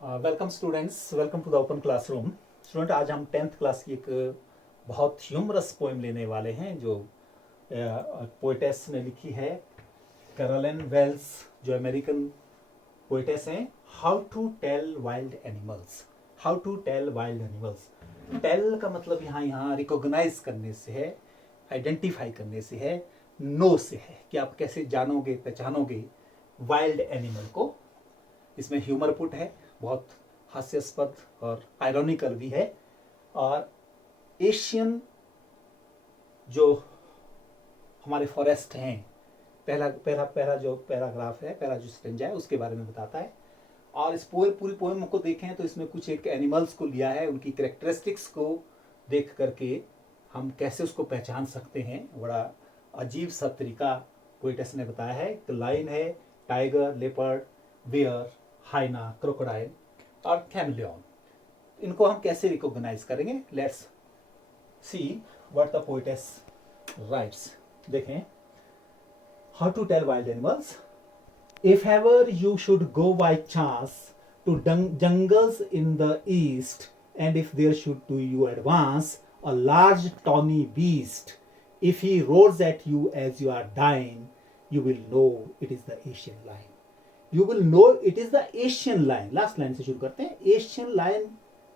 Welcome students, welcome to the open classroom. Student, आज हम 10th class की एक बहुत ह्यूमरस पोएम लेने वाले हैं जो पोइटेस ने लिखी है, कैरोलिन वेल्स, जो अमेरिकन पोइटेस हैं। How to tell wild animals. How to tell wild animals. Tell का मतलब यहाँ यहाँ रिकॉग्नाइज करने से है, आइडेंटिफाई करने से है, नो से है कि आप कैसे जानोगे, पहचानोगे वाइल्ड एनिमल को। इसमें ह्यूमर पुट है, बहुत हास्यास्पद और आयरॉनिकल भी है। और एशियन जो हमारे फॉरेस्ट हैं, पहला पहला पहला जो पैराग्राफ है, पहला जो स्टेंजा है, उसके बारे में बताता है। और इस पूरी पोएम को देखें तो इसमें कुछ एक एनिमल्स को लिया है, उनकी कैरेक्टरिस्टिक्स को देख करके हम कैसे उसको पहचान सकते हैं, बड़ा अजीब सा तरीका पोइटेस ने बताया है। तो लाइन है, tiger, leopard, bear, hyena, crocodile और कैमलियन। इनको हम कैसे रिकॉग्नाइज करेंगे? Let's see what the poetess writes. देखें, how to tell wild animals. If ever you should go by chance to jungles in the east, and if there should to you advance a large tawny beast, if he roars at you as you are dying, you will know it is the Asian lion. You will know it is the Asian lion. Last line से शुरू करते हैं। Asian lion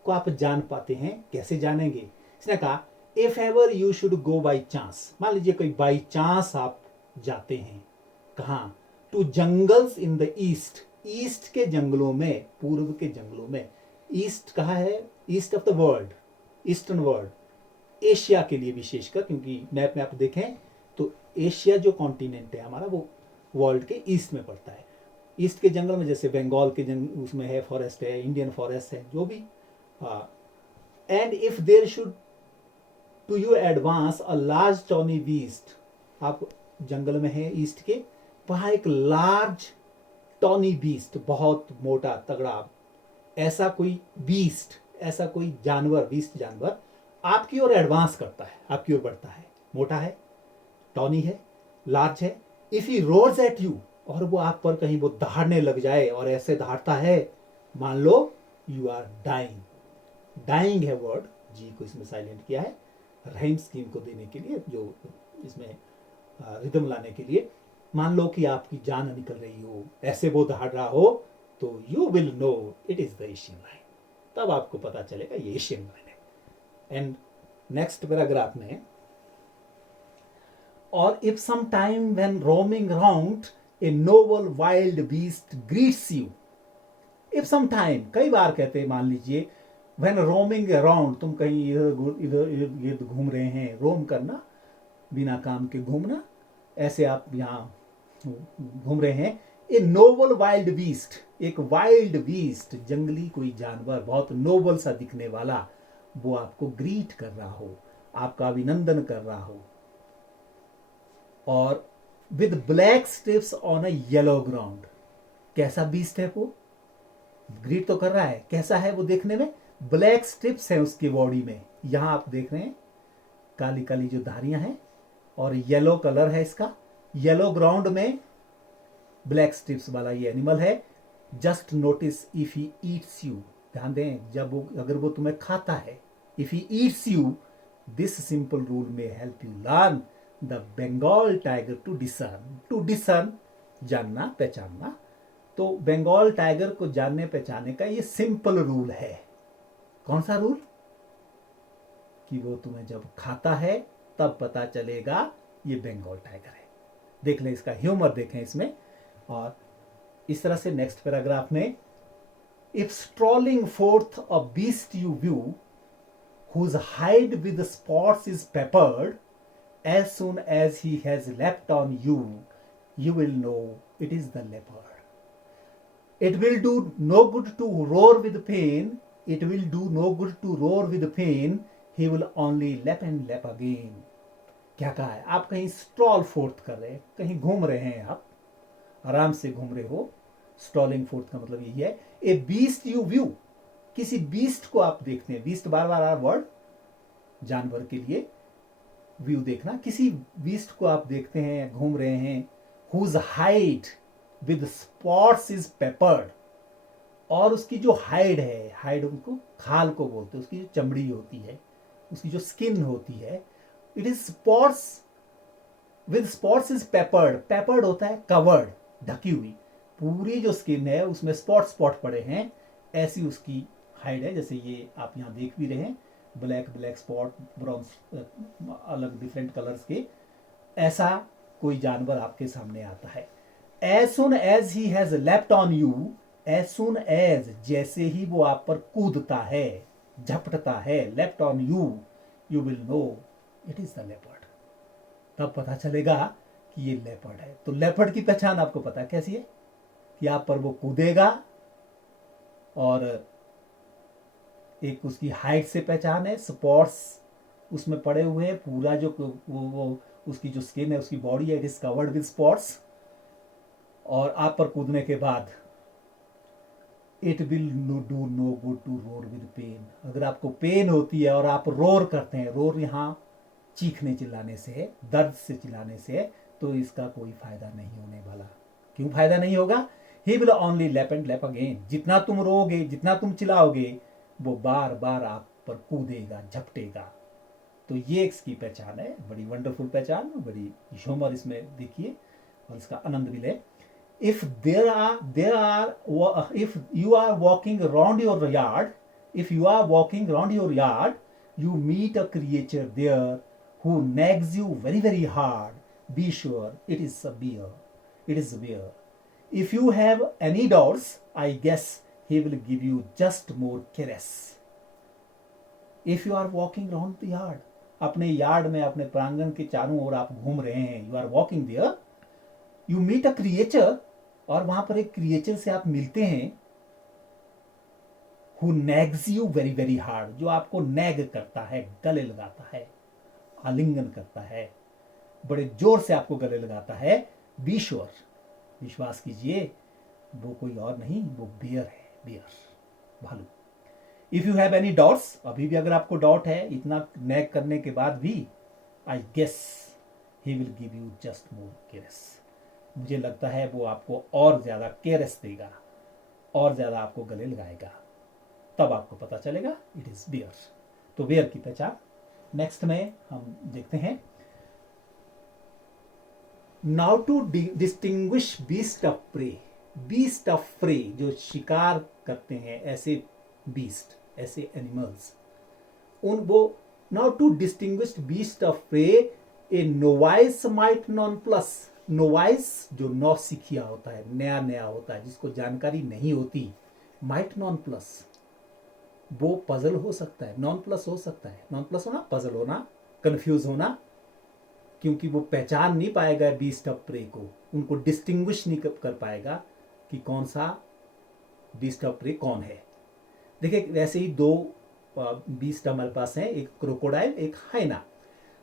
को आप जान पाते हैं, कैसे जानेंगे? इसने कहा if ever you should go by chance, मान लीजिए कोई बाई चांस आप जाते हैं, कहाँ? To jungles in the east, east के जंगलों में, पूर्व के जंगलों में। ईस्ट कहाँ है? East of the world, eastern world, Asia के लिए विशेषकर, क्योंकि मैप में आप देखें तो एशिया जो कॉन्टिनेंट है हमारा, वो वर्ल्ड के ईस्ट में पड़ता है। ईस्ट के जंगल में जैसे बंगाल के जंगल, उसमें है फॉरेस्ट है, इंडियन फॉरेस्ट है, जो भी। And if there should to you advance a large tawny beast, आप जंगल में है ईस्ट के, वहां एक लार्ज टॉनी बीस्ट, बहुत मोटा तगड़ा ऐसा कोई बीस्ट, ऐसा कोई जानवर, बीस्ट जानवर आपकी ओर एडवांस करता है, आपकी ओर बढ़ता है, मोटा है, टॉनी है, लार्ज है। If he roars at you, और वो आप पर कहीं वो दहाड़ने लग जाए, और ऐसे दहाड़ता है, मान लो यू आर डाइंग। डाइंग है वर्ड, जी को इसमें साइलेंट किया है राइम स्कीम को देने के लिए, जो इसमें रिदम लाने के लिए। मान लो कि आपकी जान निकल रही हो, ऐसे वो दहाड़ रहा हो, तो you will know it is the Asian lion. तब आपको पता चलेगा ये एशियन लाइन है। एंड नेक्स्ट पैराग्राफ में, और if some time when roaming round a noble wild beast greets you. If some time, कई बार कहते हैं, मान लीजिए, व्हेन रोमिंग अराउंड, तुम कहीं इधर इधर इधर घूम रहे हैं, रोम करना, बिना काम के घूमना, ऐसे आप यहाँ घूम रहे हैं। ए नोबल वाइल्ड बीस्ट, एक वाइल्ड बीस्ट, जंगली कोई जानवर, बहुत नोबल सा दिखने वाला, वो आपको ग्रीट कर रहा हो, आपका अभिनंदन कर रहा हो, और with black strips on a yellow ground. कैसा बीस्ट है वो? ग्रीट तो कर रहा है, कैसा है वो देखने में? ब्लैक स्ट्रिप्स है उसकी बॉडी में, यहां आप देख रहे हैं काली काली जो धारियां हैं, और येलो कलर है इसका, येलो ग्राउंड में ब्लैक स्ट्रिप्स वाला ये एनिमल है। Just notice if he eats you, ध्यान दें, जब वो, अगर वो तुम्हें खाता है, if he eats you, this simple rule may help you learn the Bengal tiger to discern. To discern, जानना, पहचानना। तो बंगाल टाइगर को जानने पहचानने का ये सिंपल रूल है। कौन सा रूल? कि वो तुम्हें जब खाता है तब पता चलेगा ये बंगाल टाइगर है। देख लें, इसका ह्यूमर देखें इसमें। और इस तरह से नेक्स्ट पैराग्राफ में, if strolling forth a beast you view, whose hide with spots is peppered, as soon as he has leapt on you, you will know it is the leopard. It will do no good to roar with pain, it will do no good to roar with pain, he will only lap and lap again. क्या कहा है? आप कहीं stroll fourth कर रहे हैं, कहीं घूम रहे हैं, आप आराम से घूम रहे हो। स्ट्रॉलिंग फोर्थ का मतलब यही है। ए बीस्ट यू व्यू, किसी बीस्ट को आप देखते हैं, बीस्ट बार बार वर्ड, जानवर के लिए व्यू देखना, किसी बीस्ट को आप देखते हैं, घूम रहे हैं। Whose hide with spots is peppered, और उसकी जो हाइड है, हाइड उनको खाल को बोलते हैं, उसकी जो चमड़ी होती है, उसकी जो स्किन होती है, it is spots, with spots is peppered, peppered होता है कवर्ड, ढकी हुई, पूरी जो स्किन है उसमें स्पॉट स्पॉट पड़े हैं, ऐसी उसकी हाइड है। जैसे ये आप यहाँ देख भी रहे हैं, ब्लैक ब्लैक स्पॉट, ब्राउन, अलग डिफरेंट कलर्स के, ऐसा कोई जानवर आपके सामने आता है। As soon as he has leapt on you, as soon as, जैसे ही वो आप पर कूदता है, झपटता है, leapt on you, you will know it is the leopard. तब पता चलेगा कि ये लेपर्ड है। तो लेपर्ड की पहचान आपको पता है कैसी है, कि आप पर वो कूदेगा और एक उसकी हाइट से पहचान है, स्पॉट्स उसमें पड़े हुए हैं, पूरा जो वो उसकी जो स्किन है, उसकी बॉडी है, it is covered with spots, और आप पर कूदने के बाद it will do no good to roar with pain. अगर आपको पेन होती है और आप रोर करते हैं, रोर यहाँ चीखने चिल्लाने से है, दर्द से चिल्लाने से है, तो इसका कोई फायदा नहीं होने वाला। क्यों फायदा नहीं होगा? He will only lap and lap again. जितना तुम रोगे, जितना तुम चिल्लाओगे, वो बार बार आप पर कूदेगा, झपटेगा। तो ये इसकी पहचान है, बड़ी वंडरफुल पहचान, बड़ी ह्यूमर इसमें देखिए और इसका आनंद भी ले। If if you are walking around your yard, you meet a creature there who nags you very very hard. Be sure it is a bear. It is a bear. If you have any doubts, I guess he will give you just more caress. If you are walking around the yard, अपने yard में, अपने प्रांगण के चारों ओर आप घूम रहे हैं, you are walking there, you meet a creature, और वहां पर एक क्रिएचर से आप मिलते हैं, who nags you very very hard, जो आपको नैग करता है, गले लगाता है, आलिंगन करता है, बड़े जोर से आपको गले लगाता है। बी श्योर, विश्वास कीजिए, वो कोई और नहीं, वो बियर है, बियर, भालू। If you have any doubts, अभी भी अगर आपको डाउट है इतना नैग करने के बाद भी, I guess he will give you just more caress, मुझे लगता है वो आपको और ज्यादा केयरस देगा, और ज्यादा आपको गले लगाएगा, तब आपको पता चलेगा इट इज बियर। तो बियर की पहचान। नेक्स्ट में हम देखते हैं, now to distinguish beast of prey. Beast of prey, जो शिकार करते हैं, ऐसे बीस्ट, ऐसे एनिमल्स, उन वो, now to distinguish beast of prey, a novice might nonplus. Novice जो नौसिखिया होता है, नया नया होता है, जिसको जानकारी नहीं होती, माइट नॉन प्लस, वो पजल हो सकता है, नॉन प्लस हो सकता है। नॉन प्लस होना, पजल होना, कंफ्यूज होना, क्योंकि वो पहचान नहीं पाएगा बीस्ट ऑफ प्रे को, उनको डिस्टिंग्विश नहीं कर पाएगा कि कौन सा बीस्ट ऑफ प्रे कौन है। देखिए, वैसे ही दो बीस्ट हमारे पास हैं, एक क्रोकोडाइल, एक hyena.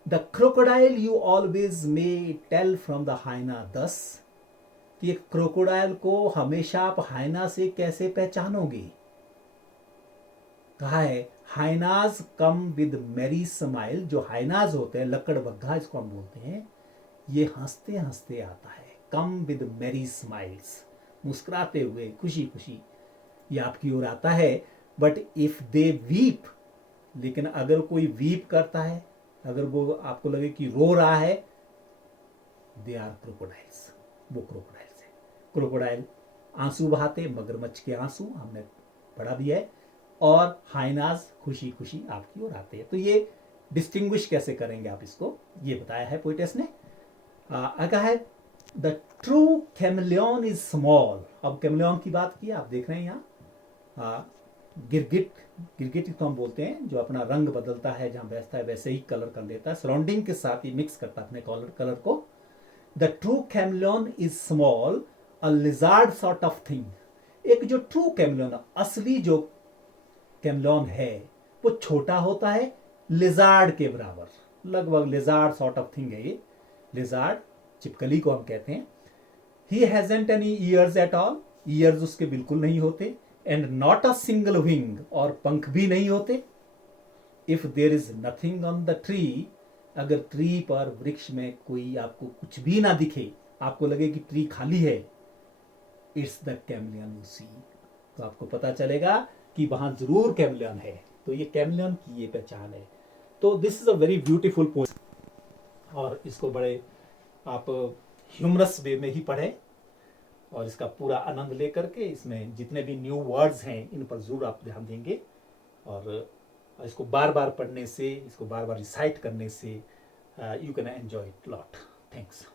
The crocodile you always may tell from the hyena thus, कि एक क्रोकोडाइल को हमेशा आप हाइना से कैसे पहचानोगे। कहा है, हाइनाज कम विद मेरी स्माइल। जो हाइनाज होते हैं, लकड़बग्घा इसको हम बोलते हैं, ये हंसते हंसते आता है, कम विद मेरी स्माइल्स, मुस्कुराते हुए, खुशी खुशी ये आपकी ओर आता है। बट इफ दे वीप, लेकिन अगर कोई वीप करता है, अगर वो आपको लगे कि रो रहा है, दे आर क्रोकोडाइल्स, वो क्रोकोडाइल्स है। क्रोकोडाइल आंसू बहाते, मगरमच्छ के आंसू हमने पढ़ा भी है, और हाइनाज खुशी खुशी आपकी ओर आते हैं। तो ये डिस्टिंग्विश कैसे करेंगे आप इसको, ये बताया है पोइटेस ने। कहा है, the true chameleon is small. अब कैमलियन की बात की, आप देख रहे हैं यहाँ गिरगिट, गिरगिट को हम बोलते हैं, जो अपना रंग बदलता है, जहां बैठता है वैसे ही कलर कर लेता है, सराउंडिंग के साथ ही मिक्स करता है अपने कलर को। The true chameleon is small, a lizard sort of thing. एक जो ट्रू कैमलियन, असली जो कैमलियन है, वो छोटा होता है, लिजार्ड के बराबर, लगभग लिजार्ड सॉर्ट ऑफ थिंग है ये। लिजार्ड, छिपकली को हम कहते हैं। He hasn't any ears at all, ears उसके बिल्कुल नहीं होते, and not a single wing, और पंख भी नहीं होते। If there is nothing on the tree, अगर ट्री पर, वृक्ष में कोई आपको कुछ भी ना दिखे, आपको लगे कि ट्री खाली है, it's the chameleon you see, तो आपको पता चलेगा कि वहां जरूर कैमलियन है। तो ये कैमलियन की ये पहचान है। तो this is a very beautiful poem, और इसको बड़े आप ह्यूमरस वे में ही पढ़ें और इसका पूरा आनंद लेकर के इसमें जितने भी न्यू वर्ड्स हैं इन पर जरूर आप ध्यान देंगे। और इसको बार बार पढ़ने से, इसको बार बार रिसाइट करने से you can enjoy it lot. Thanks.